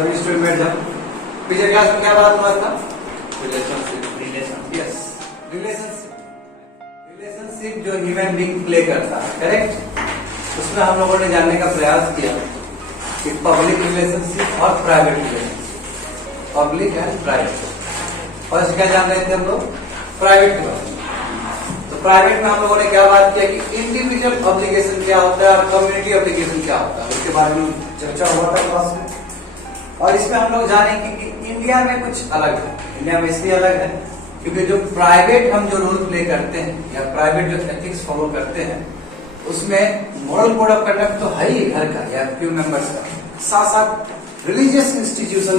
सभी स्टूडेंट बैठ जाओ। पिछले क्लास में क्या बात हुआ था? यस, रिलेशनशिप जो ह्यूमन बीइंग प्ले करता है, करेक्ट। उसमें हम लोगों ने जानने का प्रयास किया कि पब्लिक रिलेशनशिप और private relationship, public and private. First क्या जान रहे थे हम लोग? प्राइवेट के बारे में। तो प्राइवेट में हम लोगों ने क्या बात किया कि इंडिविजुअल ऑब्लिगेशन क्या होता है और कम्युनिटी ऑब्लिगेशन क्या होता है, उसके बारे में चर्चा हुआ था क्लास में। और इसमें हम लोग जानेंगे कि इंडिया में कुछ अलग है। इंडिया में इसलिए अलग है क्योंकि जो प्राइवेट हम जो रोल प्ले करते हैं या प्राइवेट जो एथिक्स फॉलो करते हैं, उसमें मॉरल कोड ऑफ कंडक्ट तो है ही घर का या फ्यू मेंबर्स का, साथ साथ रिलीजियस इंस्टीट्यूशन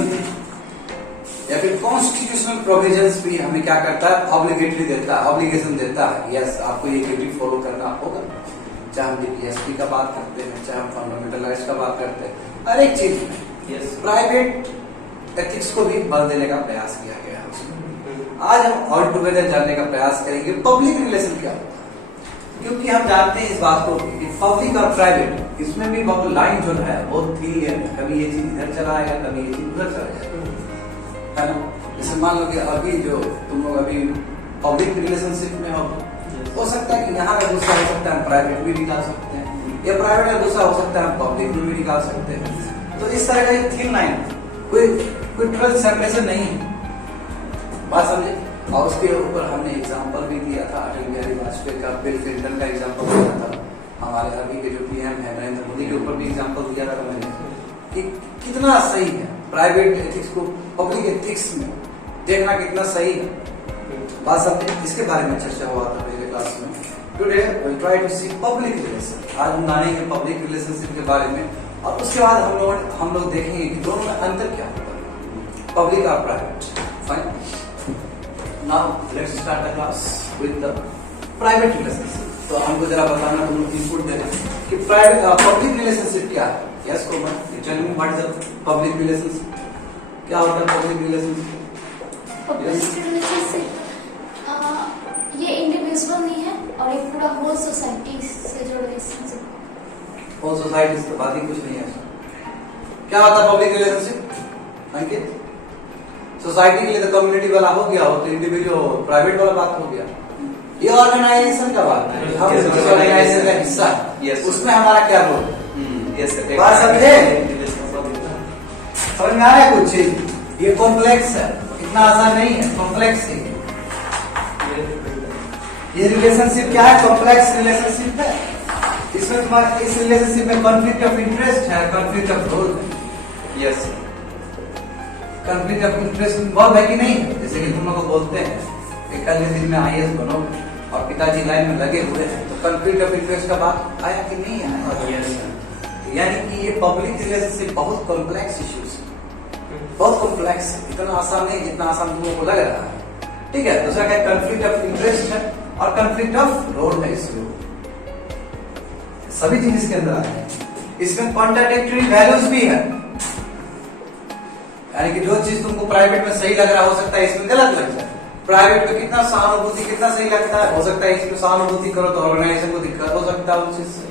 या फिर कॉन्स्टिट्यूशनल प्रोविजंस भी हमें क्या करता है? ऑब्लिगेटरी देता है, ऑब्लिगेशन देता है। यस, आपको ये ड्यूटी फॉलो करना होगा, चाहे हम DPSP का बात करते हैं, चाहे हम फंडामेंटल राइट्स का बात करते हैं, हर एक चीज में प्राइवेट एथिक्स को भी बल देने का प्रयास किया गया है उसमें। आज हम ऑल टुगेदर जानने का प्रयास करेंगे पब्लिक रिलेशन क्या होता है, क्योंकि हम जानते हैं इस बात को कि पब्लिक और प्राइवेट इसमें भी बहुत लाइन जो है बहुत थी है, कभी ये चीज इधर चला आएगा, कभी ये चीज उधर चला जाएगा, है ना। जैसे मान लो कि अभी जो तुम लोग अभी पब्लिक रिलेशनशिप में हो सकता है कि यहाँ का गुस्सा हो सकता है हम प्राइवेट भी निकाल सकते हैं, या प्राइवेट का गुस्सा हो सकता है हम पब्लिक में भी निकाल सकते हैं। तो इस तरह का एक थिन लाइन, कोई टोटल सेपरेशन नहीं है, बात समझे। और उसके ऊपर हमने एग्जांपल भी दिया था, अटल बिहारी वाजपेयी का, बिल क्लिंटन का एग्जांपल दिया था, हमारे अभी के जो PM है नरेंद्र मोदी के ऊपर भी एग्जांपल दिया था मैंने कि कितना सही है प्राइवेट एथिक्स को पब्लिक एथिक्स में देखना, कितना सही है, बात समझे। इसके बारे में चर्चा हुआ था पिछले क्लास में। Today we will try to see public relation. आज हम जानेंगे पब्लिक रिलेशनशिप के बारे में, और उसके बाद हम लोग देखेंगे कि दोनों में अंतर क्या होता है, पब्लिक और private. Fine, now let's start the class with the private relationship. तो हमको जरा बताना, तुम लोग इनपुट देना कि प्राइवेट पब्लिक रिलेशनशिप क्या है। Yes Komal, tell me what is the public relationship? क्या होता है पब्लिक रिलेशनशिप? पब्लिक रिलेशनशिप ये इंडिविजुअल नहीं है और एक पूरा होल सोसाइटी से जो रिलेशनशिप, होल सोसाइटी से बात ही कुछ नहीं है। क्या होता है पब्लिक रिलेशनशिप अंकित? सोसाइटी के लिए तो कम्युनिटी वाला हो गया, हो तो इंडिविजुअल प्राइवेट वाला बात हो गया। ये ऑर्गेनाइजेशन का बात है, हम ऑर्गेनाइजेशन का हिस्सा है, उसमें हमारा क्या रोल? बात समझे? समझ में आ रहा है कुछ चीज? ये कॉम्प्लेक्स है, इतना आसान नहीं है, कॉम्प्लेक्स है। ये रिलेशनशिप क्या है? कॉम्प्लेक्स रिलेशनशिप है। इसमें इस रिलेशनशिप में कॉन्फ्लिक्ट ऑफ इंटरेस्ट है, कॉन्फ्लिक्ट ऑफ रोल है। Yes, conflict of interest involve है कि नहीं? जैसे कि तुम लोग को बोलते हैं कि कल के दिन में IAS बनोगे और पिताजी लाइन में लगे हुए हैं, तो कॉन्फ्लिक्ट ऑफ इंटरेस्ट का बात आया कि नहीं आया? यस। यानी कि ये पब्लिक रिलेशनशिप बहुत कॉम्प्लेक्स इश्यूज है, बहुत कॉम्प्लेक्स है, इतना आसान नहीं जितना आसान तुम लोगों को लग रहा है। ठीक है, दूसरा क्या? कॉन्फ्लिक्ट ऑफ इंटरेस्ट है और कॉन्फ्लिक्ट ऑफ रोल है। इसमें सभी चीज इसके अंदर आए हैं। इसमें कॉन्ट्राडिक्टरी वैल्यूज भी है, यानी कि जो चीज तुमको प्राइवेट में सही लग रहा हो सकता है इसमें गलत लग जाए। प्राइवेट में कितना सहानुभूति कितना सही लगता है, हो सकता है इसमें सहानुभूति करो तो ऑर्गेनाइजेशन को दिक्कत हो सकता है उस चीज से।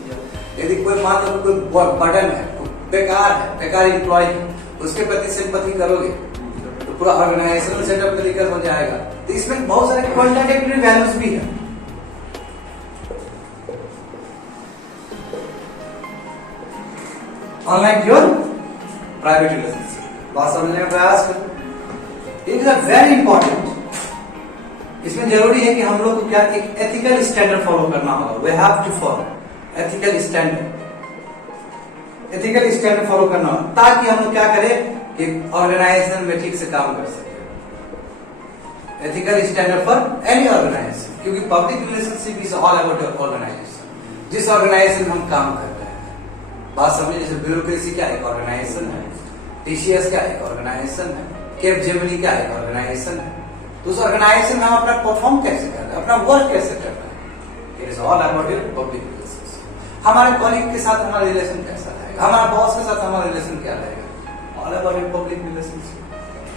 यदि कोई मान लो कोई बर्डन है, बेकार है, बेकार एम्प्लॉय है, उसके प्रति सिंपैथी करोगे तो पूरा ऑर्गेनाइजेशनल सेटअप में दिक्कत हो जाएगा। तो इसमें बहुत सारे कॉन्ट्राडिक्टरी वैल्यूज भी है। अनलाइक योर प्राइवेट रिलेशनशिप, बात समझने का प्रयास करो। It is very important. इसमें जरूरी है कि हम लोग को क्या एक एथिकल स्टैंडर्ड फॉलो करना होगा। We have to follow ethical standard, ethical standard follow करना होगा ताकि हम लोग क्या करें कि ऑर्गेनाइजेशन में ठीक से काम कर सके। Ethical standard for any organization, क्योंकि public relationship is all about your organization, जिस ऑर्गेनाइजेशन में हम काम कर रहे हैं। बात समझिए, जैसे ब्यूरोक्रेसी क्या एक ऑर्गेनाइजेशन है, TCS क्या एक ऑर्गेनाइजेशन है, कैपजेमिनी क्या एक ऑर्गेनाइजेशन है। तो उस ऑर्गेनाइजेशन में हम अपना परफॉर्म कैसे कर रहे हैं, अपना वर्क कैसे कर रहे हैं। It is all about your public relationship. हमारे कॉलीग के साथ हमारा रिलेशन कैसा रहेगा, हमारे बॉस के साथ हमारा रिलेशन क्या रहेगा, all about your public relationship.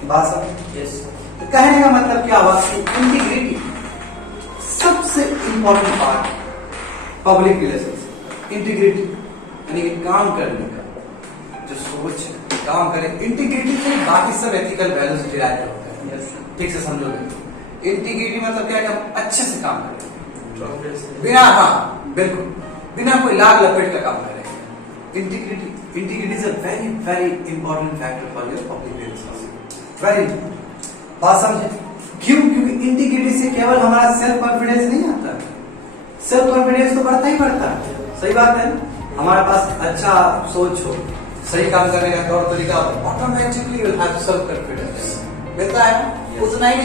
बात समझ? यस। तो कहने का मतलब क्या हुआ कि इंटीग्रिटी सबसे important part public relationship. Integrity यानी कि काम करने का जो सोच है, काम करें। इंटीग्रिटी से बाकी सब एथिकल वैल्यूज डिराइव होते हैं। ठीक से समझोगे, इंटीग्रिटी मतलब क्या है कि हम अच्छे से काम करें, बिना, हाँ बिल्कुल, बिना कोई लाग लपेट का काम करें। Integrity is a very very important factor for your public relationship. Very बात समझे क्यों? क्योंकि इंटीग्रिटी से केवल हमारा सेल्फ कॉन्फिडेंस नहीं आता, सेल्फ कॉन्फिडेंस तो बढ़ता ही बढ़ता है। सही बात है, हमारे पास अच्छा सोच हो, सही काम करने का तौर तरीका हो, automatically you have self confidence मिलता है। उतना ही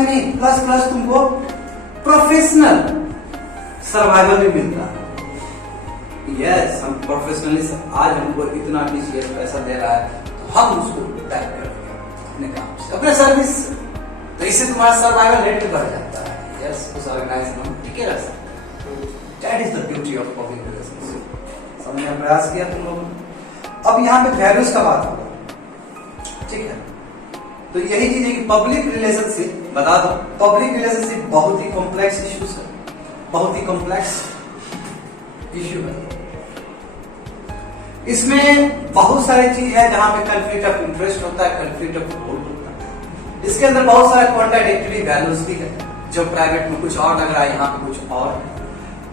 नहीं प्लस तुमको प्रोफेशनल सर्वाइवल भी मिलता है। यस, हम प्रोफेशनली आज हमको इतना टीसीएस पैसा दे रहा है तो हम उसको बैक करेंगे अपने काम से, अपने सर्विस से। तो इससे तुम्हारा सर्वाइवल रेट भी बढ़ जाता है। यस, उस ऑर्गेनाइजेशन में टिके रह सकते। That is the beauty of public relationship. समझने का प्रयास किया तुम लोगों ने। अब यहाँ पे वैल्यूज का बात होगा, ठीक है? तो यही चीज है कि पब्लिक रिलेशनशिप, बता दो, पब्लिक रिलेशनशिप बहुत ही कॉम्प्लेक्स इश्यूज है, बहुत ही कॉम्प्लेक्स इश्यू है। इसमें बहुत सारी चीज है जहां पे कंफ्लिक्ट ऑफ इंटरेस्ट होता है, कंफ्लिक्ट ऑफ रोल होता है। इसके अंदर बहुत सारा कॉन्ट्राडिक्टरी वैल्यूज भी है, जो प्राइवेट में कुछ और लग रहा है, यहाँ पे कुछ और।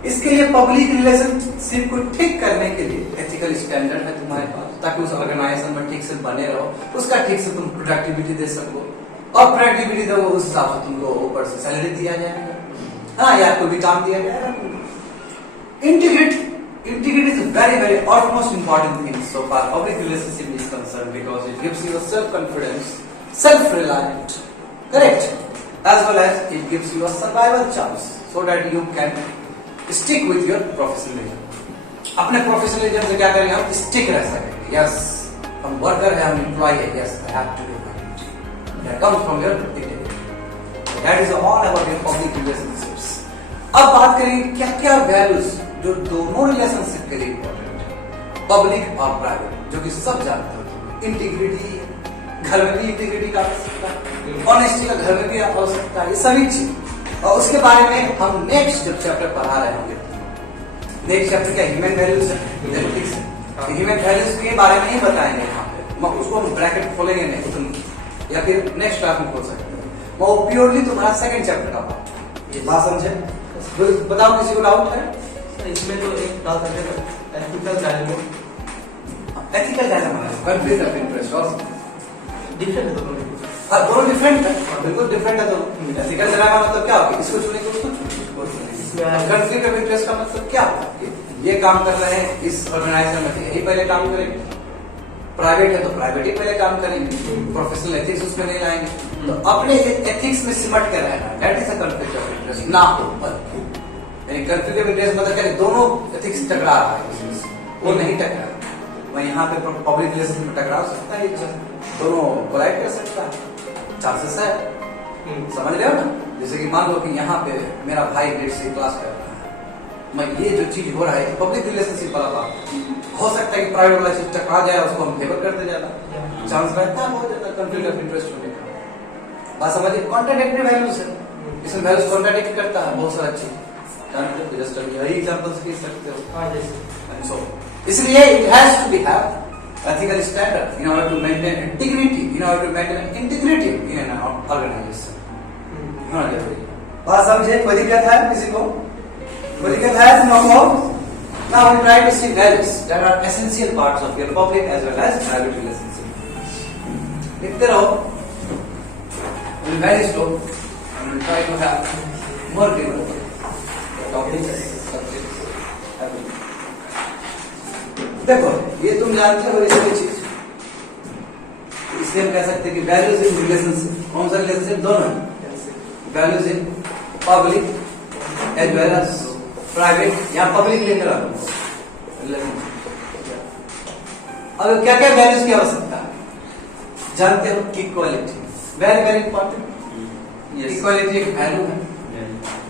इसके लिए पब्लिक रिलेशनशिप को ठीक करने के लिए एथिकल स्टैंडर्ड है तुम्हारे पास, ताकि उस ऑर्गेनाइजेशन में ठीक से बने रहो, उसका ठीक से तुम प्रोडक्टिविटी दे सको, और प्रोडक्टिविटी दो उस हिसाब से तुमको ऊपर से सैलरी दिया जाएगा, हाँ, या कोई भी काम दिया जाएगा। Integrity is a very, very utmost important thing so far public relationship is concerned, because it gives you a self-confidence, self-reliant, correct? As well as it gives you a survival chance so that you can stick with your professionalism. अपने professionalism से क्या करेंगे? हम stick रह सकेंगे। Yes, हम worker है, हम एम्प्लॉय है। Yes, I have to do my duty. That comes from your integrity. That is all about your public relationships. अब बात करेंगे क्या क्या वैल्यूज जो दोनों रिलेशनशिप के लिए इंपॉर्टेंट है, पब्लिक और प्राइवेट, जो कि सब जानते हो। इंटीग्रिटी, घर में भी इंटीग्रिटी का आवश्यकता है, ऑनेस्टी का घर में भी आवश्यकता है, ये सभी चीज। और उसके बारे में हम नेक्स्ट जब चैप्टर पढ़ा रहे होंगे, नेक्स्ट चैप्टर क्या ह्यूमन वैल्यूज है, ठीक है? ह्यूमन वैल्यूज के बारे में ही बताएंगे यहाँ पे। उसको हम ब्रैकेट खोलेंगे नहीं, या फिर नेक्स्ट क्लास में खोल सकते हैं। वो प्योरली तुम्हारा सेकंड चैप्टर का बात समझे? बताओ, किसी को डाउट है? इसमें तो एक डाउट है, ethical dilemma, conflict of interest और डिफरेंट है दोनों। दोनों डिफरेंट है, बिल्कुल डिफरेंट है दोनों। एथिकल डायलेमा मतलब क्या होगा? इसको चुनेंगे, उसको चुनेंगे। कॉन्फ्लिक्ट ऑफ इंटरेस्ट का मतलब क्या होगा? ये काम कर रहे हैं इस ऑर्गेनाइजेशन में, यही पहले काम करेंगे। प्राइवेट है तो प्राइवेट ही पहले काम करेंगे, प्रोफेशनल एथिक्स उसमें नहीं लाएंगे। तो अपने एथिक्स में सिमट कर रहना, that is a conflict of interest ना हो। कंफ्लिक्ट ऑफ इंटरेस्ट मतलब क्या? दोनों एथिक्स टकरा रहा है, वो नहीं टकरा। मैं यहाँ पे पब्लिक रिलेशनशिप में टकरा सकता है, दोनों कोलाइड कर सकता है, चांसेस है। समझ रहे हो ना? जैसे कि मान लो कि यहाँ पे मेरा भाई ग्रेड से क्लास कर रहा है, मैं ये जो चीज हो रहा है पब्लिक रिलेशनशिप वाला बात, हो सकता है कि प्राइवेट वाला चीज टकरा जाए, उसको हम फेवर करते जाना, चांस रहता है बहुत ज्यादा कंफ्लिक्ट ऑफ इंटरेस्ट होने का। बात समझिए, कॉन्ट्राडिक्टरी वैल्यूज है, इसमें वैल्यूज कॉन्ट्राडिक्ट करता है बहुत सारा चीज। जस्ट यही एग्जांपल्स दे सकते हो। सो इसलिए it has to be have ethical standard in order to maintain integrity, in order to maintain integrity in an organization. बात समझे? कोई दिक्कत है किसी को? कोई दिक्कत है तुम लोगों को? Now we try to see values that are essential parts of your public as well as private relationship. लिखते रहो, we'll very slow and we'll try to have more people. देखो, ये तुम जानते हो ये सभी चीज, इसलिए हम कह सकते हैं कि वैल्यूज इन रिलेशनशिप, कौन सा रिलेशनशिप? दोनों values in public as well as private. यहाँ पब्लिक लेकर अब क्या क्या वैल्यूज की आवश्यकता है जानते हो? Equality, very very important. Equality एक वैल्यू है,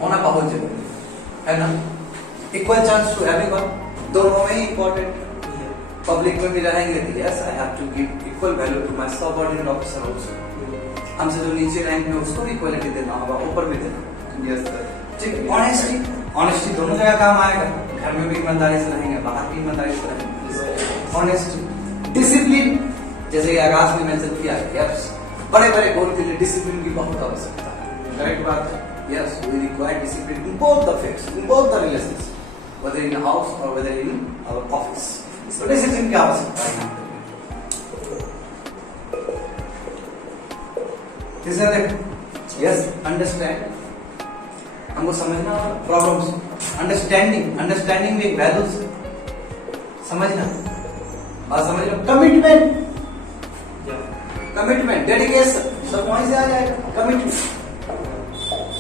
होना बहुत जरूरी है ना? इक्वल चांस टू एवरीवन, दोनों में ही इंपॉर्टेंट। पब्लिक में भी रहेंगे तो yes, I have to give equal value to my subordinate officer also. हमसे जो नीचे रैंक में उसको भी इक्वलिटी देना होगा, ऊपर भी देना। यस सर, ठीक। ऑनेस्टी दोनों जगह काम आएगा, घर में भी ईमानदारी से रहेंगे, बाहर भी ईमानदारी से रहेंगे। ऑनेस्टी, डिसिप्लिन जैसे आकाश ने मेंशन किया यस, बड़े बड़े गोल के लिए डिसिप्लिन की बहुत आवश्यकता है। करेक्ट बात है। Yes, we require discipline in both the fates, in both the relations, whether in house or whether in our office. So discipline की आवश्यकता है यहाँ पे। तीसरा देखो, यस अंडरस्टैंड, हमको समझना प्रॉब्लम्स, अंडरस्टैंडिंग में वैल्यूज समझना, बात समझ लो। कमिटमेंट, डेडिकेशन, सब वहीं से आ जाएगा।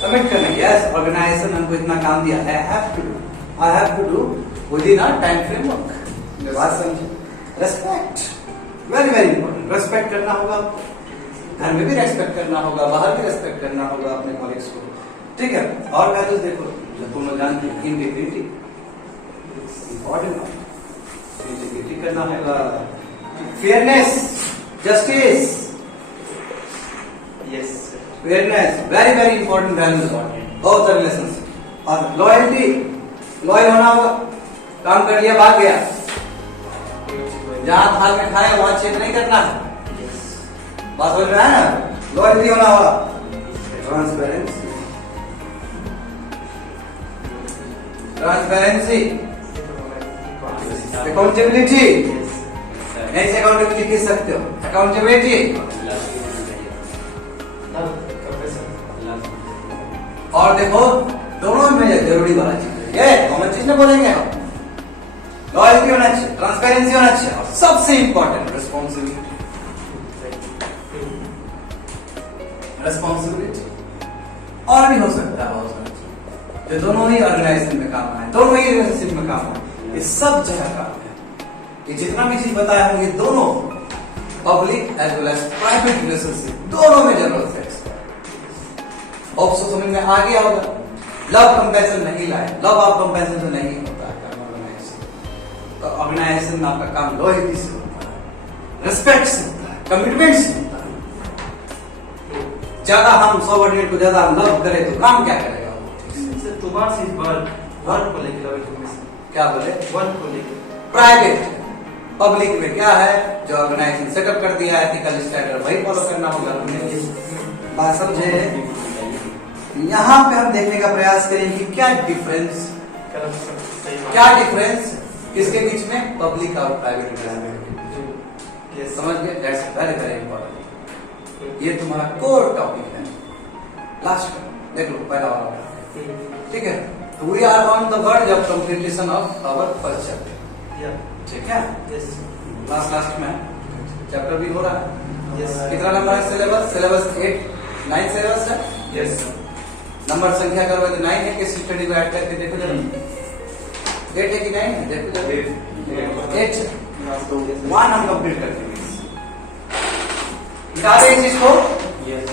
कमिट करना, यस ऑर्गेनाइजेशन हमको इतना काम दिया, I have to do within a time framework. बात समझे। Respect, very very important, respect करना होगा, घर में भी रेस्पेक्ट करना होगा, बाहर भी रेस्पेक्ट करना होगा अपने कॉलीग्स को, ठीक है। और वैल्यूज देखो जो तुम लोग जानते हैं, इंटीग्रिटी इंपॉर्टेंट, इंटीग्रिटी करना होगा, fairness, justice, Yes. Fairness, very very important values both the relations. और लॉयल्टी, लॉयल होना होगा, काम कर लिया भाग गया, जहां थाल में खाए वहां चेक नहीं करना है, बात समझ रहा है ना। लॉयल्टी होना होगा, ट्रांसपेरेंसी, अकाउंटेबिलिटी, नहीं से अकाउंटेबिलिटी खींच सकते हो, अकाउंटेबिलिटी। और देखो दोनों में जरूरी वाला चीज है, ये कॉमन चीज ना बोलेंगे हम। लॉयल्टी होना चाहिए, ट्रांसपेरेंसी होना चाहिए, और सबसे इंपॉर्टेंट रिस्पॉन्सिबिलिटी। और भी हो सकता है बहुत सारी चीज, जो दोनों ही ऑर्गेनाइजेशन में काम आए, दोनों ही रिलेशनशिप में काम आए, ये सब जगह काम है। ये जितना भी चीज बताया हूं, ये दोनों public as well as private relationship दोनों में जरूरत है। होप सो समझ में आ गया होगा। लव कंपैशन नहीं लाए, लव ऑफ कंपैशन तो नहीं होता है ऑर्गेनाइजेशन। तो ऑर्गेनाइजेशन में आपका काम लॉयल्टी से होता है, रिस्पेक्ट से होता है, कमिटमेंट से होता है। ज्यादा हम सबऑर्डिनेट को ज्यादा लव करें तो काम क्या करेगा? वर्क को लेकर क्या बोले? वर्क को लेकर। प्राइवेट, पब्लिक में क्या है जो ऑर्गेनाइजेशन सेटअप कर दिया है, एथिकल स्टैंडर्ड वही फॉलो करना होगा। बात समझे? यहाँ पे हम देखने का प्रयास करेंगे कि क्या डिफरेंस किसके बीच में, पब्लिक और प्राइवेट में। समझ गए? That's very very important. ये तुम्हारा कोर टॉपिक है। लास्ट देख लो, पहला वाला, ठीक है। We are on the verge of completion of our first chapter, ठीक है। लास्ट में चैप्टर भी हो रहा है। कितना नंबर है सिलेबस? सिलेबस 8 9 सिलेबस है। यस, नंबर संख्या करो तो 9 है कि स्टडी को ऐड करके देखो जरा, 8 है कि 9 है, देखो जरा 8 1 हम कंप्लीट करते हैं। मिटा दें इस चीज को। यस,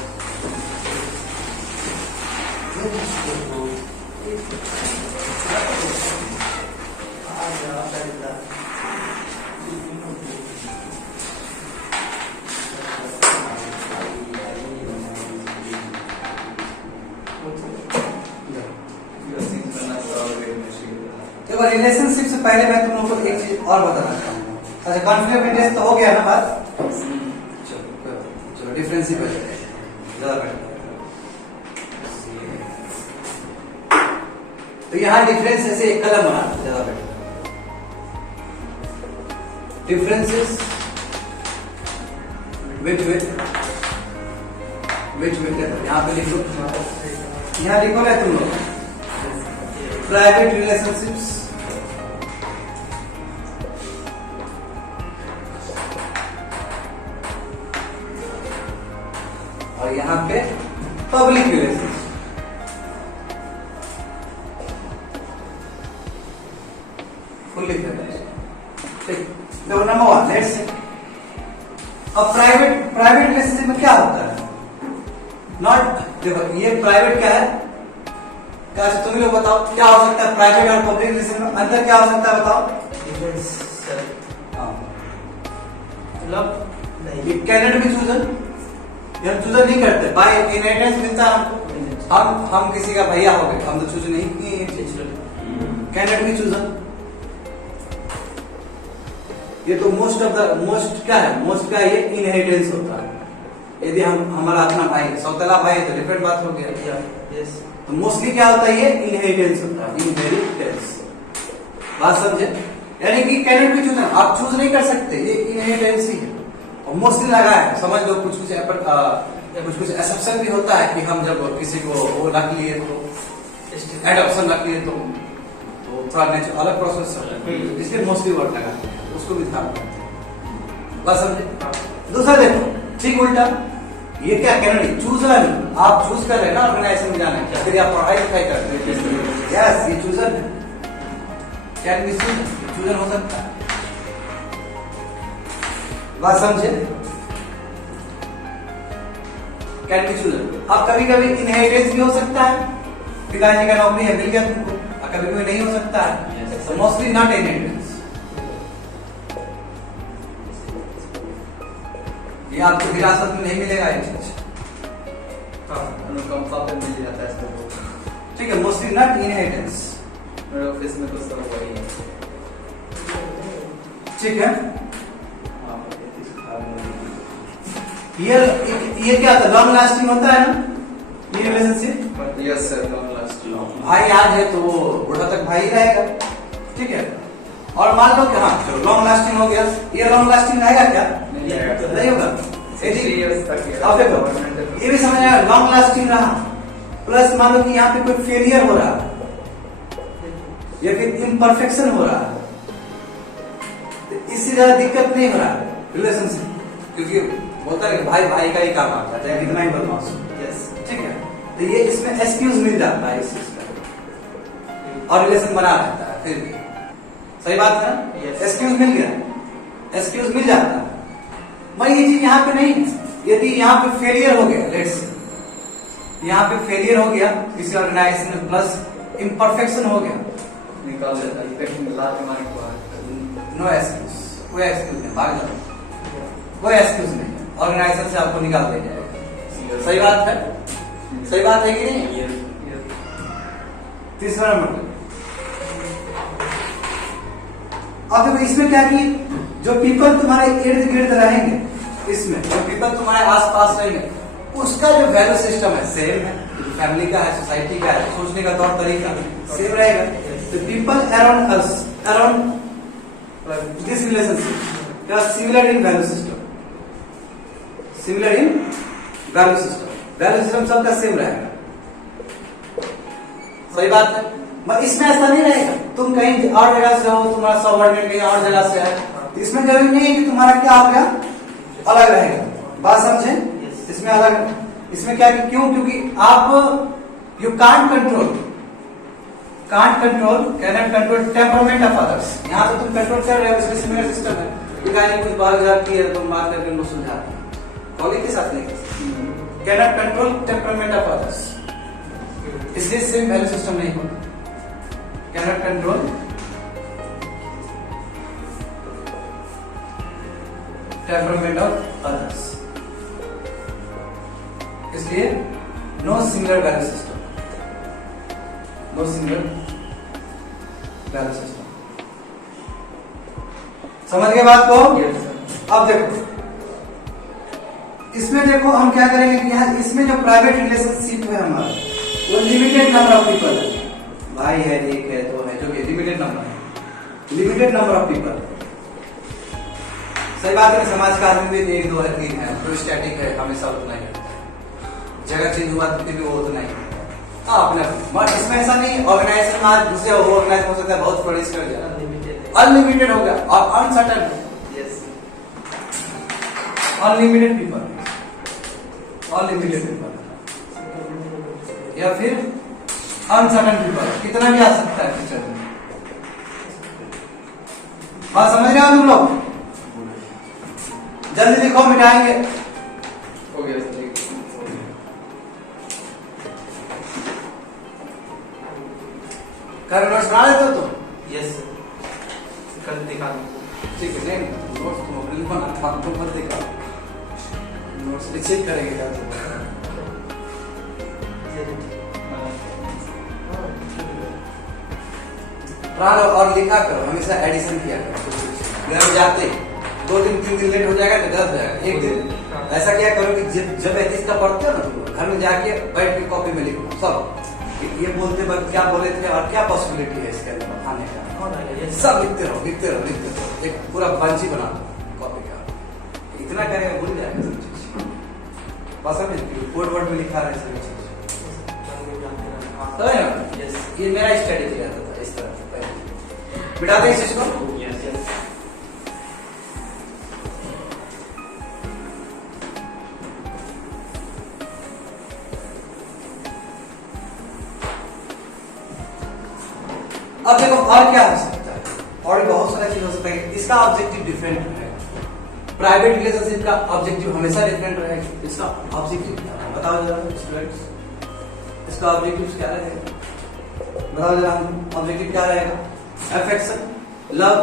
रिलेशनशिप से पहले मैं तुम लोगों को एक चीज और बताना चाहूंगा। अच्छा, कॉन्फ्लिक्ट ऑफ इंटरेस्ट तो हो गया ना बात? चलो डिफरेंस ही तो यहाँ डिफरेंस ऐसे एक कलम बना ज्यादा बेटर। डिफरेंसेस विच यहाँ पे लिखो, यहाँ लिखो ना तुम लोग, प्राइवेट रिलेशनशिप्स और यहाँ पे पब्लिक रिलेशंस। फुल्ली ठीक। तो नंबर 1 लेट्स से अब प्राइवेट रिलेशनशिप में क्या होता है? नॉट, देखो ये प्राइवेट क्या है, क्या तुम लोग बताओ क्या हो सकता है प्राइवेट और पब्लिक रिलेशन में अंतर क्या हो सकता है बताओ? इट कैनॉट बी चूजन, ये हम चूजन नहीं करते, बाय इनहेरिटेंस मिलता है हमको। हम किसी का भैया हो गए, हम तो चूज नहीं किए, कैनॉट बी चूजन। ये तो मोस्ट क्या है, मोस्ट का ये इनहेरिटेंस होता है। यदि हमारा अपना भाई है, सौतेला भाई है तो डिफरेंट बात हो गया। यस तो मोस्टली क्या होता है, ये इनहेरिटेंस होता है, इनहेरिटेंस। बात समझे? यानी कि कैन बी चूजन, आप चूज नहीं कर सकते, ये इनहेरिटेंस ही है। और मोस्टली लगा है, समझ लो कुछ कुछ एक्सेप्शन भी होता है कि हम जब किसी को वो रख लिए तो एडॉप्शन रख लिए तो थोड़ा नेचर अलग प्रोसेस होता है, इसलिए मोस्टली वर्ड लगा है, उसको भी ध्यान रखते। बात समझे? दूसरा देखो, ठीक उल्टा, ये क्या कैनडी चूजन, आप चूज कर रहे हैं ना ऑर्गेनाइजेशन में जाना है, फिर आप पढ़ाई लिखाई करते हैं, यस ये चूजन है, कैन बी चूजन हो सकता है। बात समझे? Can be chosen. अब कभी कभी इनहेरिटेंस भी हो सकता है, पिताजी का नौकरी है मिल गया तुमको, और कभी कभी नहीं हो सकता है, तो मोस्टली नॉट इनहेरिटेंस। ये आपको विरासत में नहीं मिलेगा ये चीज, अनुकंपा पे मिल जाता है इसको। ठीक है, मोस्टली नॉट इनहेरिटेंस। मेरे ऑफिस में तो सब वही है। ठीक है, ये क्या होता है, लॉन्ग लास्टिंग होता है ना ये relationship. Yes sir, long lasting. भाई आज है तो वो बुढ़ा तक भाई रहेगा, ठीक है। और मान लो कि हाँ चलो लॉन्ग लास्टिंग हो गया, ये लॉन्ग लास्टिंग रहेगा क्या? नहीं होगा। अब देखो ये भी समझ आया, लॉन्ग लास्टिंग रहा, प्लस मान लो कि यहाँ पे कोई फेलियर हो रहा है या फिर इम्परफेक्शन हो रहा है, तो इससे ज्यादा दिक्कत नहीं हो रहा है रिलेशनशिप, क्योंकि बोलता है भाई भाई का ही काम आता है, कितना ही बदमाश हो। यस ठीक है, तो ये इसमें एक्सक्यूज मिल जाता है इस चीज का, और रिलेशन बना रहता है फिर भी। सही बात है ना? Yes. एक्सक्यूज मिल गया, एक्सक्यूज मिल जाता है। भाई ये चीज यहाँ पे नहीं है, यदि यहाँ पे फेलियर हो गया, लेट्स से यहाँ पे फेलियर हो गया किसी ऑर्गेनाइजेशन में, प्लस इम्परफेक्शन हो गया, निकाल देता है, इफेक्ट मिला के मारे को। नो एक्सक्यूज, कोई एक्सक्यूज नहीं, भाग जाओ, कोई एक्सक्यूज नहीं, ऑर्गेनाइजेशन से आपको निकाल दिया जाएगा। सही बात है? सही बात है कि नहीं? तीसरा नंबर, अब देखो इसमें क्या कि जो पीपल तुम्हारे इर्द गिर्द रहेंगे, इसमें जो पीपल तुम्हारे आसपास रहेंगे, उसका जो वैल्यू सिस्टम है सेम है, फैमिली का है, सोसाइटी का है, सोचने का तौर तरीका सेम रहेगा। तो people around us, around this relationship are similar in value system, similar in value system, value system सबका सेम रहेगा। सही बात है? मगर इसमें ऐसा नहीं रहेगा, तुम कहीं और जगह से हो, तुम्हारा सबऑर्डिनेट कहीं और जगह से है, तो इसमें जरूरी नहीं है कि तुम्हारा क्या हो गया अलग रहेगा। बात समझे? इसमें अलग, इसमें क्या कि क्यों, क्योंकि आप you can't control, cannot control temperament of others. यहाँ तो तुम कंट्रोल कर रहे हो, इसलिए सिमिलर सिस्टम है, पिताजी कुछ बात की है, तुम बात करके उनको सुलझाते हो, कॉलेज के साथ नहीं कर सकते। Cannot control temperament of others, इसलिए सेम वैल्यू सिस्टम नहीं होगा। Cannot control temperament of others, इसलिए no similar value system, no similar value system। समझ गए बात को? अब देखो इसमें, देखो हम क्या करेंगे कि यहाँ इसमें जो प्राइवेट रिलेशनशिप है हमारा, वो लिमिटेड नंबर ऑफ पीपल है, भाई है, एक है, दो है, जो भी लिमिटेड नंबर है, लिमिटेड नंबर ऑफ पीपल। सही बात है, समाज का आदमी भी 1 2 है 3 है, तो स्टैटिक है, हमेशा उतना ही है, जगह चेंज हुआ तो भी वो उतना ही। हाँ अपने, बट इसमें ऐसा नहीं, ऑर्गेनाइजेशन में आज दूसरे ऑर्गेनाइज हो सकता है, बहुत फ्लोरिश कर जाए, अनलिमिटेड होगा और uncertain, unlimited people, unlimited people, या फिर अनसर्टेन पीपल, कितना भी आ सकता है फ्यूचर में। बात समझ रहे हो तुम लोग? जल्दी लिखो, मिटाएंगे। हो गया सर, कर नोट्स बना लेते हो तुम? यस सर, कल दिखा दो। ठीक है, नहीं नोट्स तुम अपने लिखो ना, तुम मत दिखाओ, नोट्स चेक करेंगे क्या तुम। और लिखा करो, हमेशा एडिशन किया करो। घर जाते 2 दिन 3 दिन लेट हो जाएगा तो गलत हो जाएगा। एक दिन ऐसा क्या करो कि जब एथिक्स का पढ़ते हो ना तुम घर में जाके बैठ के कॉपी में लिखो सब ये बोलते वक्त क्या बोले थे और क्या पॉसिबिलिटी है इसके अंदर आने का, सब लिखते रहो लिखते रहो लिखते रहो, एक पूरा बंची बना दो कॉपी का। इतना करेगा भूल जाएगा सब चीज। पसंद है कोड वर्ड में लिखा रहे सभी चीज, तो है ना। ये मेरा स्ट्रेटेजी रहता था इस तरह से पहले बिठाते इस चीज को। अब देखो और क्या हो सकता है, और भी बहुत सारा चीज हो सकता है। इसका ऑब्जेक्टिव डिफरेंट रहेगा, प्राइवेट रिलेशनशिप का ऑब्जेक्टिव हमेशा डिफरेंट रहेगा। इसका ऑब्जेक्टिव क्या है बताओ जरा स्टूडेंट्स, इसका ऑब्जेक्टिव क्या रहेगा बताओ जरा, ऑब्जेक्टिव क्या रहेगा? अफेक्शन, लव,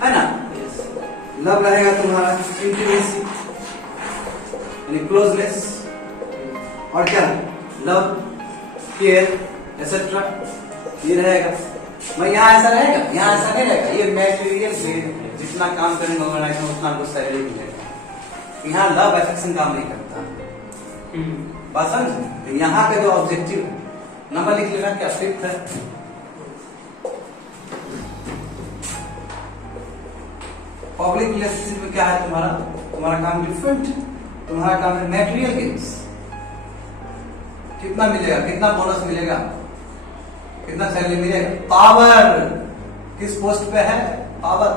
है ना। लव रहेगा तुम्हारा, इंटीमेसी यानी क्लोजनेस, और क्या लव, केयर एक्सेट्रा ये रहेगा। मैं यहाँ ऐसा रहेगा, यहाँ ऐसा नहीं रहेगा। ये मैटेरियल ग्रेड, जितना काम करेंगे ऑर्गेनाइजेशन उतना आपको सैलरी मिलेगा। यहाँ लव अफेक्शन काम नहीं करता, बात समझ। यहाँ का जो ऑब्जेक्टिव है, नंबर लिख लेना क्या 5th है। पब्लिक रिलेशनशिप में क्या है तुम्हारा काम डिफरेंट, तुम्हारा काम है मैटेरियल गेम्स। कितना मिलेगा, कितना बोनस मिलेगा, कितना सैलरी मिलेगा, पावर, किस पोस्ट पे है पावर।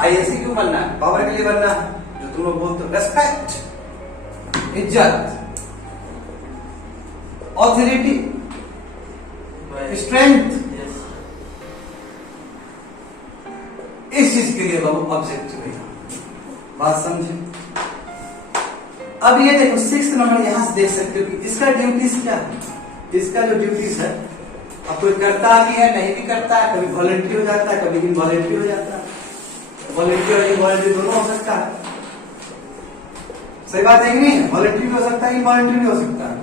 आईएससी क्यों बनना है? पावर के लिए बनना है, जो तुम लोग बोलते हो रेस्पेक्ट, इज्जत, ऑथोरिटी, स्ट्रेंथ, इस चीज के लिए बाबू ऑब्जेक्टिव है। बात समझे। अब ये देखो 6th नंबर यहां से देख सकते हो कि इसका ड्यूटीज क्या है। इसका जो ड्यूटीज है, अब कोई करता भी है नहीं भी करता है, कभी वॉलंटरी हो जाता है, कभी इनवॉलंटरी हो जाता है। वॉलंटरी और इनवॉलंटरी दोनों हो सकता है, सही बात है कि नहीं? वॉलंटरी भी हो सकता है, इनवॉलंटरी भी हो सकता है।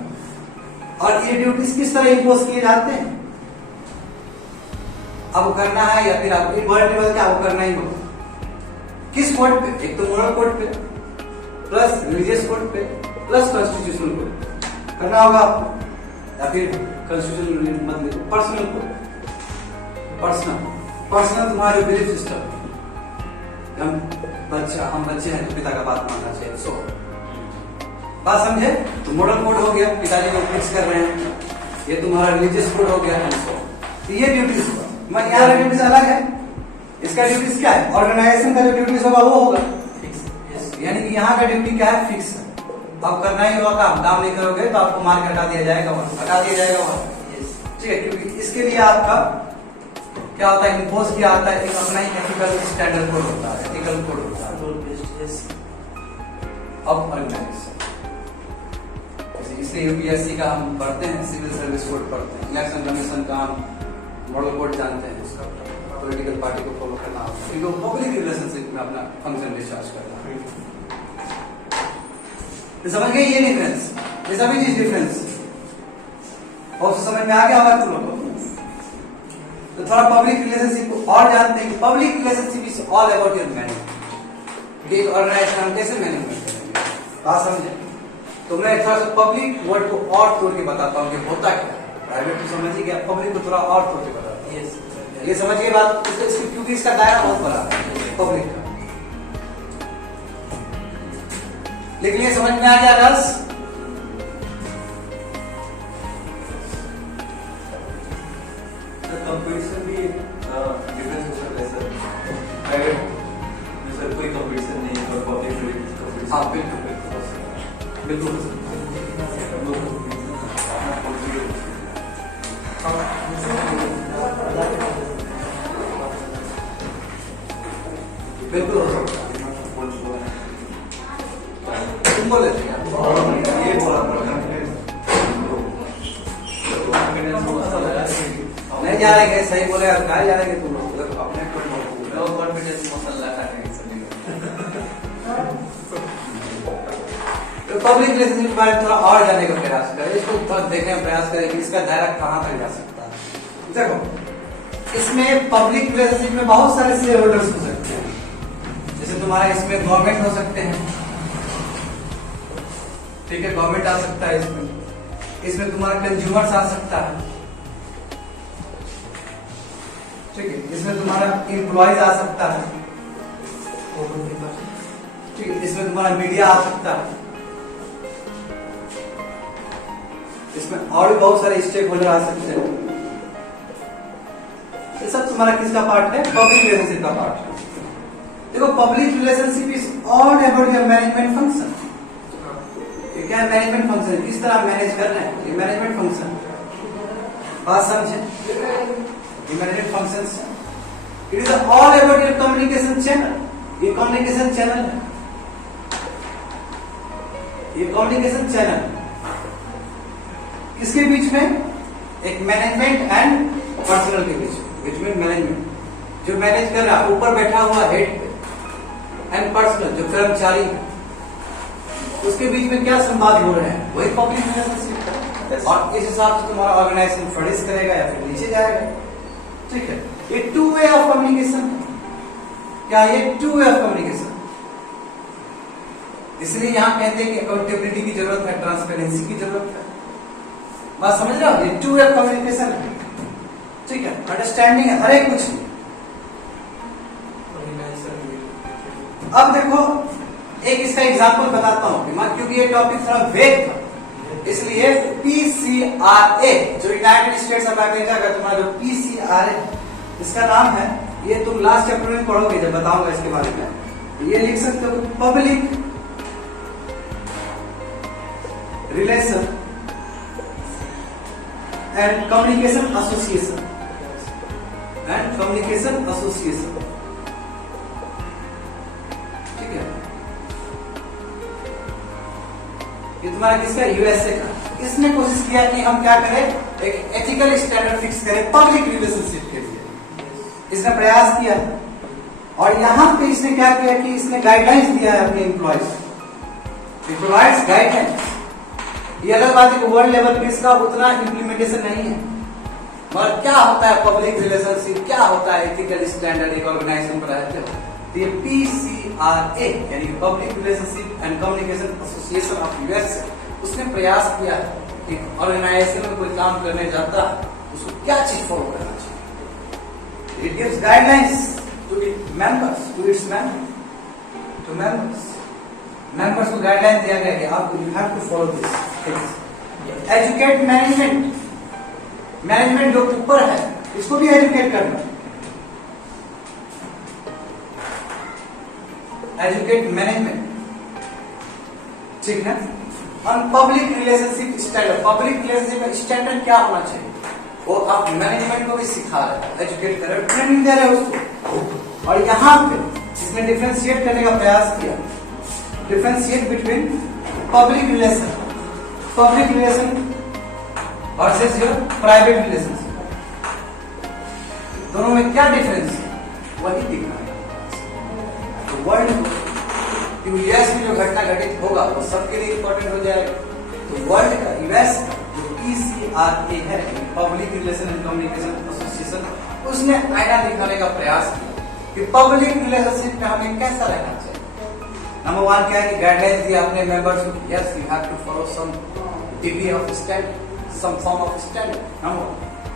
और ये ड्यूटीज किस तरह इंपोज किए जाते हैं? अब करना है या फिर आप इनवॉलंटरी बोलते हैं, आपको करना ही होगा। किस कोड पे? एक तो मोरल कोड पे, प्लस रिलीजियस कोड पे, प्लस कॉन्स्टिट्यूशनल कोड करना होगा आपको, या फिर कॉन्स्टिट्यूशनल मतलब पर्सनल कोड। पर्सनल तुम्हारा बिलीफ सिस्टम, हम बच्चे हैं तो पिता का बात मानना चाहिए, सो बात समझे। तो मॉडल कोड हो गया, पिताजी को फिक्स कर रहे हैं, ये तुम्हारा रिलीजियस कोड हो गया, तो ये ड्यूटीज होगा। मैं यहाँ ड्यूटीज अलग है, इसका ड्यूटीज क्या है? ऑर्गेनाइजेशन का जो ड्यूटीज होगा वो होगा, यानी कि यहाँ का ड्यूटी क्या है? फिक्स है। अब करना ही होगा काम नहीं करोगे तो आपको मार्क हटा दिया जाएगा, ठीक है। क्योंकि इसके लिए आपका क्या होता है, इम्पोज किया आता है, एक अपना ही एथिकल स्टैंडर्ड कोड होता है, एथिकल कोड होता है अब ऑर्गेनाइजेशन। इसलिए यूपीएससी का हम पढ़ते हैं, सिविल सर्विस कोड पढ़ते हैं, इलेक्शन कमीशन का हम मॉडल कोड जानते हैं, पॉलिटिकल पार्टी को फॉलो करना होता है, क्योंकि पब्लिक रिलेशनशिप में अपना फंक्शन डिस्चार्ज करना है। तो समझ गए ये डिफरेंस, ये सभी चीज डिफरेंस और समझ में आ गया होगा तुम लोगों को। तो थोड़ा पब्लिक रिलेशनशिप को और जानते हैं। Public relationship is all about your management. एक ऑर्गेनाइजेशन हम कैसे मैनेजमेंट करेंगे, बात समझे। तो मैं थोड़ा सा पब्लिक वर्ड को और तोड़ के बताता हूँ कि होता क्या है। प्राइवेट को समझिए क्या, पब्लिक को थोड़ा और तोड़ के बताता हूँ। ये समझिए बात, क्योंकि इसका दायरा बहुत बड़ा है पब्लिक का। लेकिन ये समझ में आ गया रस? कंपटीशन भी डिफरेंस हो सकता है सर। प्राइवेट में सर कोई कंपटीशन नहीं है और पब्लिक में कंपटीशन। हाँ बिल्कुल बिल्कुल बिल्कुल हो सकता है। तुम बोले थे ये बोला नहीं जा रहे, सही बोले और कहा जा रहे तुम लोग अपने कॉन्फिडेंस मसाला खाने तो पब्लिक रिलेशनशिप के बारे में थोड़ा और जानने का प्रयास करें, इसको थोड़ा देखने का प्रयास करें कि इसका दायरा कहां तक जा सकता है। देखो इसमें पब्लिक रिलेशनशिप में बहुत सारे शेयर होल्डर्स हो सकते हैं। जैसे तुम्हारा इसमें गवर्नमेंट हो सकते हैं, ठीक है, गवर्नमेंट आ सकता है इसमें तुम्हारा कंज्यूमर्स आ सकता है, ठीक है, इसमें तुम्हारा एम्प्लॉयज आ सकता है, ठीक है, इसमें तुम्हारा मीडिया आ सकता है, इसमें और भी बहुत सारे स्टेक होल्डर आ सकते हैं। ये सब तुम्हारा किसका पार्ट है? पब्लिक रिलेशनशिप का पार्ट है। देखो public relationship is all about your management function. ये क्या है? Management function. किस तरह मैनेज कर रहे हैं, ये मैनेजमेंट फंक्शन। बात समझे? ये management function. It is all about your communication channel. ये कम्युनिकेशन चैनल है, ये कम्युनिकेशन चैनल किसके बीच में? एक मैनेजमेंट एंड पर्सनल के बीच में मैनेजमेंट जो मैनेज कर रहा है, ऊपर बैठा हुआ हेड पे, एंड पर्सनल जो कर्मचारी है, उसके बीच में क्या संवाद हो रहे हैं, वही पब्लिक रिलेशनशिप है। और इस हिसाब से तुम्हारा ऑर्गेनाइजेशन फ्लरिश करेगा या फिर नीचे जाएगा, ठीक है। ये टू वे ऑफ कम्युनिकेशन। क्या ये टू वे ऑफ कम्युनिकेशन? इसलिए यहां कहते हैं कि अकाउंटेबिलिटी की जरूरत है, ट्रांसपेरेंसी की जरूरत है। बात समझ रहे हो? ये टू वे ऑफ कम्युनिकेशन है, ठीक है, अंडरस्टैंडिंग है हर एक कुछ। अब देखो एक इसका एग्जांपल बताता हूं, क्योंकि ये टॉपिक थोड़ा वेग था, इसलिए PCRA जो यूनाइटेड स्टेट्स ऑफ अमेरिका का तुम्हारा जो PCRA इसका नाम है, ये तुम लास्ट चैप्टर में पढ़ोगे जब बताऊंगा इसके बारे में। ये लिख सकते हो public relation and communication association, and communication association, ठीक है। ये तुम्हारा किसका? यूएसए का। इसने कोशिश किया कि हम क्या करें, एक एथिकल स्टैंडर्ड फिक्स करें पब्लिक रिलेशनशिप के लिए। इसने प्रयास किया और यहां पे इसने क्या किया कि इसने गाइडलाइंस दिया है अपने एम्प्लॉयज गाइडलाइंस। ये अलग बात है कि वर्ल्ड लेवल पे इसका उतना इम्प्लीमेंटेशन नहीं है, मगर क्या होता है पब्लिक रिलेशनशिप, क्या होता है एथिकल स्टैंडर्ड एक ऑर्गेनाइजेशन पर रहते हो। तो ये PCRA यानी public relationship and communication association of US, उसने प्रयास किया है कि ऑर्गेनाइजेशन में कोई काम करने जाता है उसको क्या चीज फॉलो करना चाहिए। It gives guidelines to its members, to its members को गाइडलाइन दिया गया कि आप you have to follow this things. Educate management जो ऊपर है इसको भी एजुकेट करना, एजुकेट मैनेजमेंट, ठीक है। और public relationship standard, public relationship standard क्या होना चाहिए वो आप मैनेजमेंट को भी सिखा रहे हैं, एजुकेट कर रहे हैं, ट्रेनिंग दे रहे हैं उसको। और यहां पे इसने डिफरेंशिएट करने का प्रयास किया, differentiate between public relation versus your private relationship. दोनों में क्या डिफरेंस है वही दिखना है। तो वर्ल्ड यूएस में जो घटना घटित होगा वो सबके लिए इंपॉर्टेंट हो जाएगा। तो वर्ल्ड का यूएस जो PCRA है, public relation and communication association, उसने आईना दिखाने का प्रयास किया कि पब्लिक रिलेशनशिप में हमें कैसा रहना चाहिए। नंबर 1 क्या है कि गाइडलाइंस दिया अपने मेंबर्स को, yes you have to follow some degree of standard, some form of standard. Number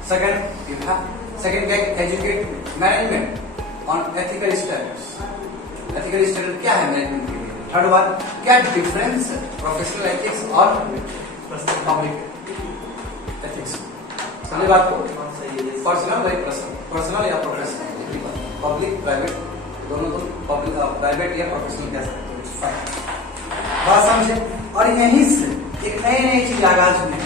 second you have, second क्या है, educate management on ethical standards. Ethical standard क्या है मैनेजमेंट के लिए। थर्ड वन, क्या डिफरेंस है प्रोफेशनल एथिक्स और public ethics. पहली बात को पर्सनल वही पर्सनल या प्रोफेशनल, पब्लिक प्राइवेट दोनों तुम पब्लिक प्राइवेट या प्रोफेशनल कह सकते हो। बात समझे। और यहीं से एक नई चीज आगाज हुई,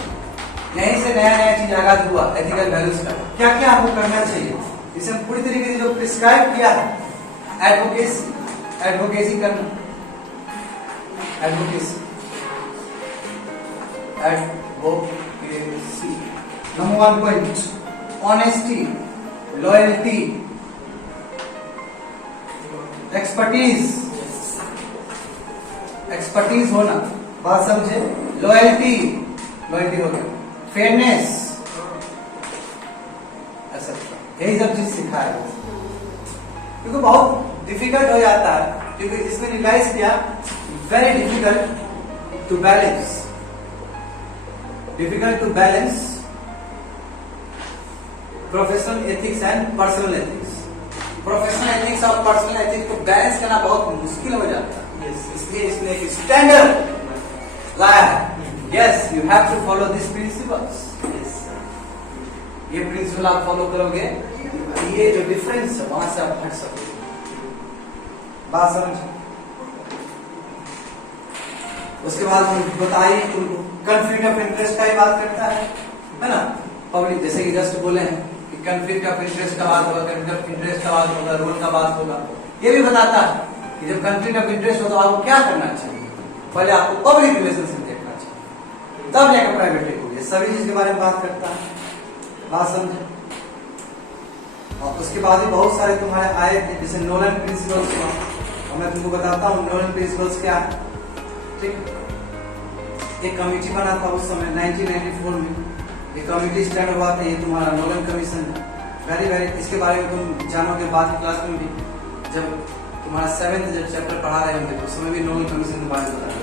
यहीं से नया चीज आगाज हुआ एथिकल वैल्यूज का। क्या क्या आपको करना चाहिए, इसे पूरी तरीके से जो प्रिस्क्राइब किया है, एडवोकेसी करना, advocacy. Number 1 point, honesty, loyalty, expertise होना, बात समझे। लॉयल्टी हो गया, फेयरनेस, ऐसा यही सब चीज सिखाया, क्योंकि बहुत डिफिकल्ट हो जाता है, क्योंकि इसमें रियलाइज किया very difficult to balance, professional ethics and personal ethics. Professional ethics और पर्सनल एथिक्स को बैलेंस करना बहुत मुश्किल हो जाता है। इसलिए इसने एक स्टैंडर्ड लाया है। Yes, you have to follow this principles. ये प्रिंसिपल आप फॉलो करोगे, ये जो डिफरेंस है वहां से आप हट सकोगे। बात समझ? उसके बाद बताइए तुमको कंफ्लिक्ट ऑफ इंटरेस्ट का ही बात करता है ना। पब्लिक जैसे कि जस्ट बोले हैं कि कंफ्लिक्ट ऑफ इंटरेस्ट का बात होगा, कंफ्लिक्ट ऑफ इंटरेस्ट का बात होगा, रोल का बात होगा। ये भी बताता है कि जब कंफ्लिक्ट ऑफ इंटरेस्ट हो तो आपको क्या करना चाहिए। पहले आपको पब्लिक रिलेशनशिप देखना चाहिए, तब जाकर प्राइवेट देखोगे। सभी चीज के बारे में बात करता है। बात समझे? और उसके बाद भी बहुत सारे तुम्हारे आए थे, जैसे नोलन प्रिंसिपल्स, और मैं तुमको बताता हूँ नोलन प्रिंसिपल्स क्या है। ठीक, एक कमेटी बना था उस समय 1994 में, एक कमेटी स्टैंड हुआ था, ये तुम्हारा नोलन कमीशन है। वेरी इसके बारे में तुम जानोगे बाद की क्लास में भी, जब तुम्हारा 7th जब चैप्टर पढ़ा रहे होंगे उस समय भी नोलन कमीशन के बारे में बताया।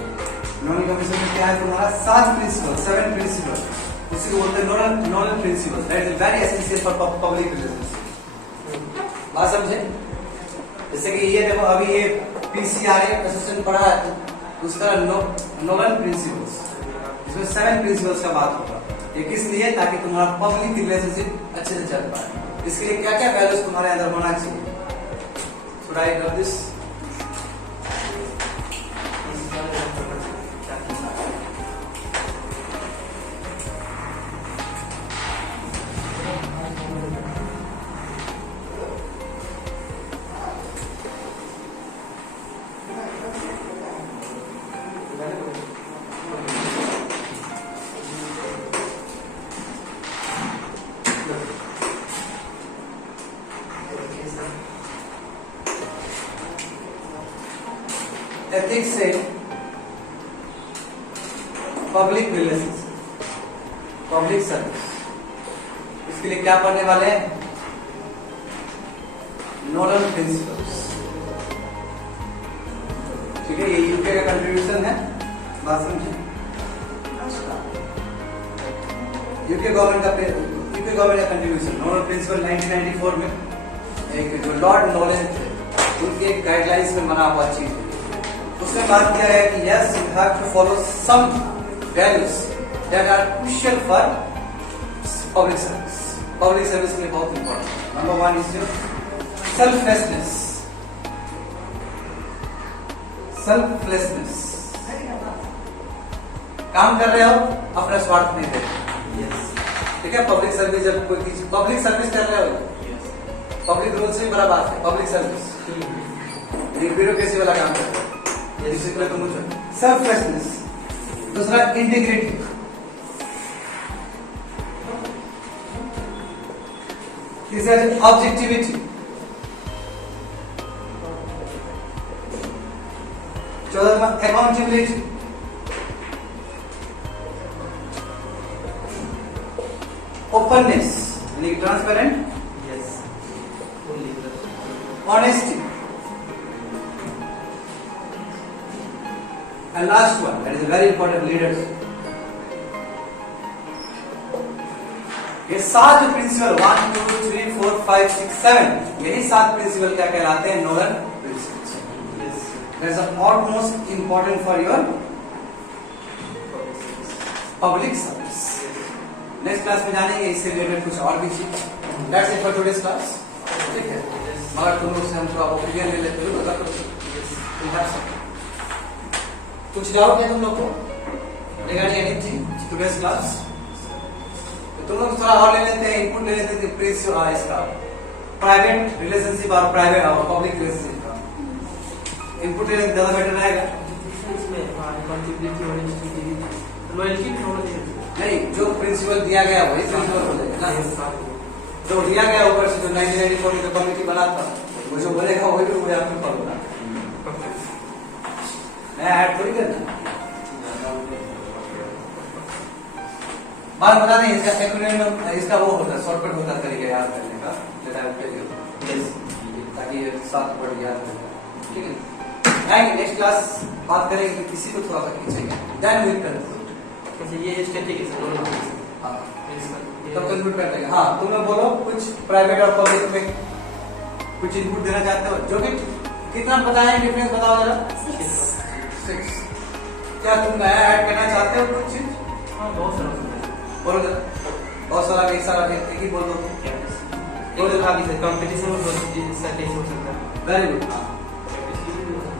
नोलन कमीशन में क्या है तुम्हारा 7 प्रिंसिपल, 7 प्रिंसिपल, उसी को बोलते हैं Nolan principle. That is very essential for public relationship. बात समझे? जैसे कि ये देखो, अभी ये पीसीआरए एसोसिएशन पढ़ा है, उसका नोलन प्रिंसिपल्स, इसमें 7 प्रिंसिपल्स का बात होगा। ये किस लिए? ताकि तुम्हारा पब्लिक रिलेशनशिप अच्छे से चल पाए। इसके लिए क्या क्या वैल्यूज तुम्हारे अंदर होना चाहिए? Should I know this? Ethics से पब्लिक रिलेशनशिप, पब्लिक सर्विस, इसके लिए क्या पढ़ने वाले हैं? Nolan principles. ठीक है, ये यूके का कंट्रीब्यूशन है। बात समझिए? यूके गवर्नमेंट का कंट्रीब्यूशन, नोलन प्रिंसिपल 1994 में एक जो लॉर्ड नोलन थे उनके एक गाइडलाइंस में बना हुआ चीज है। उसमें बात किया गया कि yes, you have to follow some values that are crucial for public service. Public service के लिए बहुत important. Number 1 is your selflessness. Selflessness, काम कर रहे हो अपना स्वार्थ नहीं देखो। ठीक है, पब्लिक सर्विस जब कोई चीज पब्लिक सर्विस कर रहे हो, पब्लिक रूल से बड़ा बात है। पब्लिक सर्विस ब्यूरोक्रेसी वाला काम कर रहे हो, सेल्फलेसनेस। दूसरा इंटीग्रिटी, तीसरा ऑब्जेक्टिविटी, चौथा अकाउंटेबिलिटी, ओपननेस यानी transparent, honesty, and last one, that is a very important, leadership. ये 7 प्रिंसिपल 1, 2, 3, 4, 5, 6, 7 यही 7 प्रिंसिपल क्या कहलाते हैं? Nolan principles. That is almost important for your public service. Next class में जानेंगे इससे रिलेटेड कुछ और भी चीज। That's it for today's class. ठीक है, मगर तुम लोग से हम थोड़ा ओपिनियन ले लेते हो, बता दो कुछ डाउट है तुम लोग को रिगार्डिंग एनीथिंग टुडेस क्लास? तो तुम लोग थोड़ा और ले लेते हैं, इनपुट ले लेते हैं प्रिंसिपल इसका प्राइवेट रिलेशनशिप और प्राइवेट और पब्लिक रिलेशनशिप का इनपुट ले लेते, ज्यादा बेटर रहेगा। नहीं, जो प्रिंसिपल दिया गया वही प्रिंसिपल बोलेगा ना। जो दिया गया ऊपर से, जो 1994 में कमेटी बना था, वो जो बोलेगा वही भी मुझे आपको पढ़ना, मैं ऐड थोड़ी करना। बात बता दें, इसका एक्रोनिम, इसका वो होता है, शॉर्टकट होता है तरीका याद करने का। that I will tell you. Yes. ताकि ये साथ बढ़ गया ठीक है। आएंगे नेक्स्ट क्लास बात करेंगे कि किसी को थोड़ा सा खींचेंगे देन वी कर अच्छा ये स्टैटिक है सर। हाँ Yes, sir. तब कंक्लूड कर देंगे। हाँ तुम लोग बोलो कुछ प्राइवेट और पब्लिक में कुछ इनपुट देना चाहते हो जो कि कितना बताया डिफरेंस बताओ जरा। 6 क्या तुम नया ऐड करना चाहते हो कुछ चीज हाँ बहुत सारा बोलो जरा बहुत सारा एक सारा एक ही बोल दो तो आगे से कंपटीशन में कैसे हो सकता है। Very good. हाँ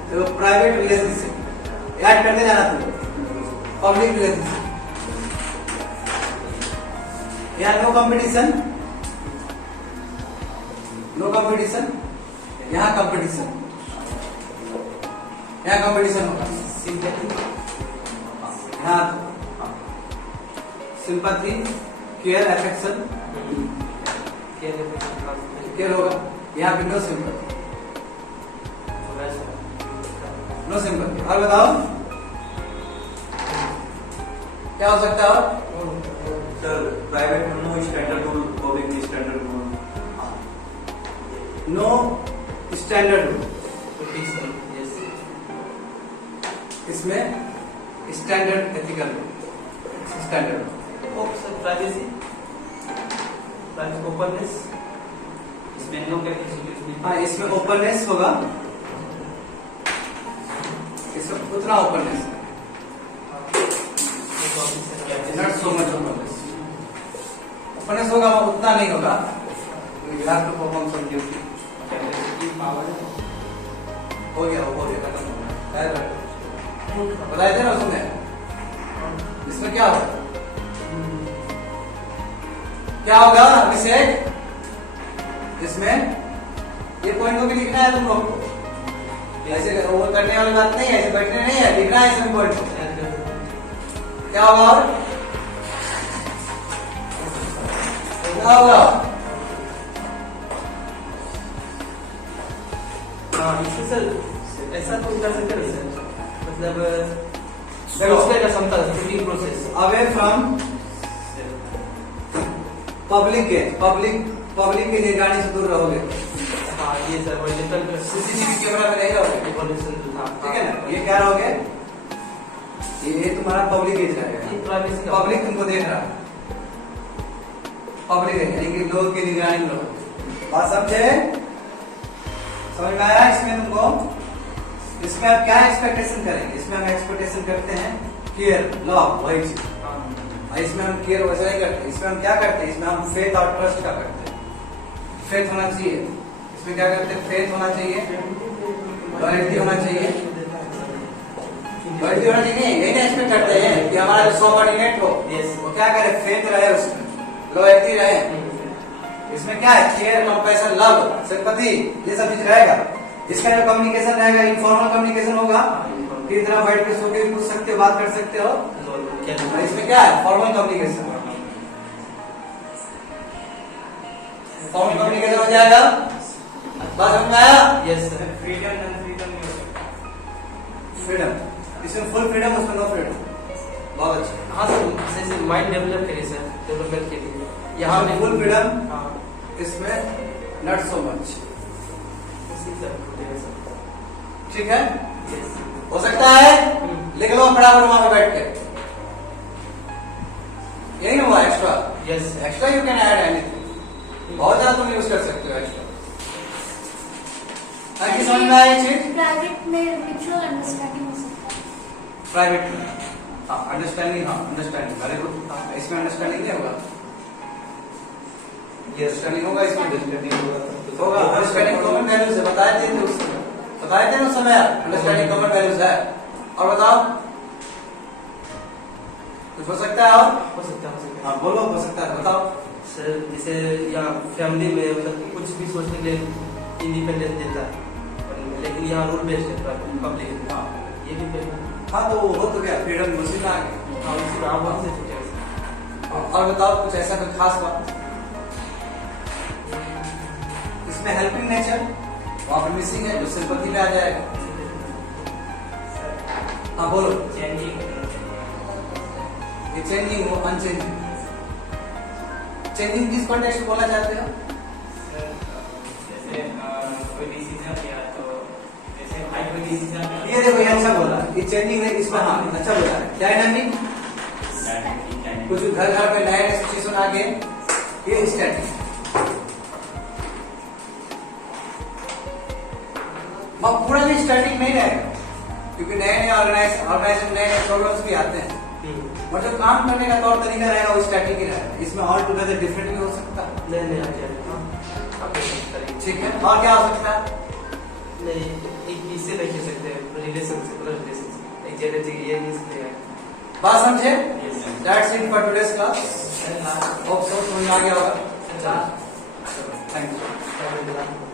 तो प्राइवेट रिलेशनशिप ऐड करते जाना तुम पब्लिक रिलेशनशिप यहाँ नो कंपटीशन यहाँ कंपटीशन होगा यहाँ सिंपैथी केयर अफेक्शन केयर होगा यहाँ पे नो सिंपैथी और बताओ क्या हो सकता है और सर प्राइवेट में नो स्टैंडर्ड रूल, पब्लिक में standard rule. No standard rule इसमें standard ethical rule standard privacy openness इसमें नो हाँ इसमें ओपननेस होगा इसमें उतना openness not so much openness होगा उतना नहीं होगा you have to perform some duty हो गया खत्म हो गया बताए थे ना उसने इसमें क्या होगा अभिषेक इसमें ये पॉइंट को भी लिखना है तुम लोग को ऐसे वो करने वाली बात नहीं है ऐसे बैठने नहीं है लिखना है इसमें पॉइंट को क्या होगा और क्या होगा हाँ इससे सर ऐसा तो कर सकते हैं सर मतलब देखो का क्षमता thinking process away from public के निगरानी से दूर रहोगे। हाँ ये सर ओरिजिनल सीसीटीवी कैमरा में नहीं रहोगे इवोल्यूशन था ठीक है ना। ये क्या रहोगे ये तुम्हारा पब्लिक एज रहेगा प्राइवेसी का पब्लिक तुमको देख रहा है पब्लिक है यानी कि लोग की निगरानी में रहो। बात समझे समझ में आया इसमें तुमको इसमें आप क्या एक्सपेक्टेशन करेंगे इसमें हम एक्सपेक्टेशन करते हैं केयर लव वही चीज और इसमें हम केयर वैसा नहीं करते इसमें हम क्या करते हैं इसमें हम फेथ और ट्रस्ट का करते हैं फेथ होना चाहिए इसमें क्या करते हैं फेथ होना चाहिए लॉयल्टी होना चाहिए लॉयल्टी होना चाहिए यही नहीं एक्सपेक्ट करते हैं कि हमारा जो सबऑर्डिनेट हो वो क्या करे फेथ रहे उसमें लॉयल्टी रहे इसमें क्या है केयर कंपैशन लव सिंपैथी ये सब चीज रहेगा। इसका जो कम्युनिकेशन रहेगा इनफॉर्मल कम्युनिकेशन होगा कि इतना बैठ के सो के पूछ सकते हो बात कर सकते हो और इसमें क्या है फॉर्मल कम्युनिकेशन हो जाएगा। बात समझ में आया यस सर फ्रीडम इसमें फुल फ्रीडम उसमें नो फ्रीडम बहुत अच्छा। हाँ सर जैसे माइंड डेवलप करिए सर डेवलपमेंट के लिए यहाँ पे फुल फ्रीडम हाँ इसमें नॉट सो मच ठीक है हो सकता है लिख लो फटाफट वहां पे बैठ के यही हुआ extra yes extra you can add anything बहुत ज्यादा तुम यूज कर सकते हो एक्स्ट्रा। ताकि समझ में आए चीज प्राइवेट में म्यूचुअल अंडरस्टैंडिंग हो सकता है प्राइवेट में हाँ अंडरस्टैंडिंग वेरी गुड इसमें अंडरस्टैंडिंग नहीं होगा ये अंडरस्टैंडिंग होगा इसमें होगा अंडरस्टैंडिंग कॉमन वैल्यूज है बताए थे उस समय अंडरस्टैंडिंग कॉमन वैल्यूज है। और बताओ कुछ हो सकता है और हो सकता है हाँ बोलो हो सकता है बताओ सर जैसे यहाँ फैमिली में मतलब कुछ भी सोचने के लिए इंडिपेंडेंस देता है लेकिन यहाँ रूल बेस्ड है पब्लिक हाँ ये भी बेस्ट हाँ तो वो हो तो गया फ्रीडम उसी में आ गया। हाँ उसी में आप वहाँ से छूटे और बताओ कुछ ऐसा कोई खास बात इसमें हेल्पिंग नेचर वहां पर मिसिंग है जो सिंपैथी में आ जाएगा। हाँ बोलो ये चेंजिंग हो अनचेंजिंग चेंजिंग किस कॉन्टेक्स्ट में बोलना चाहते हो कोई डिसीजन या तो जैसे हाइट कोई डिसीजन ये देखो ये अच्छा बोला, ये चेंजिंग है इसमें, हाँ अच्छा बोला है। डायनामिक कुछ घर घर पे नए नए सिचुएशन आ गए, ये स्टैटिक। पूरा भी स्टैटिक नहीं रहेगा, क्योंकि नए नए ऑर्गेनाइजेशन नए नए प्रॉब्लम्स भी आते हैं, मतलब काम करने का तौर तरीका रहेगा वो स्टैटिक ही रहेगा। इसमें ऑल टुगेदर डिफरेंट भी हो सकता है। नहीं आ जाएगा। ठीक है, और क्या हो सकता है? नहीं, एक इससे नहीं कह सकते रिलेशनशिप एक जेनेटिक ये नहीं है। बात समझे? Yes, sir. That's it for today's class. Hope so समझ आ गया होगा। Thank you.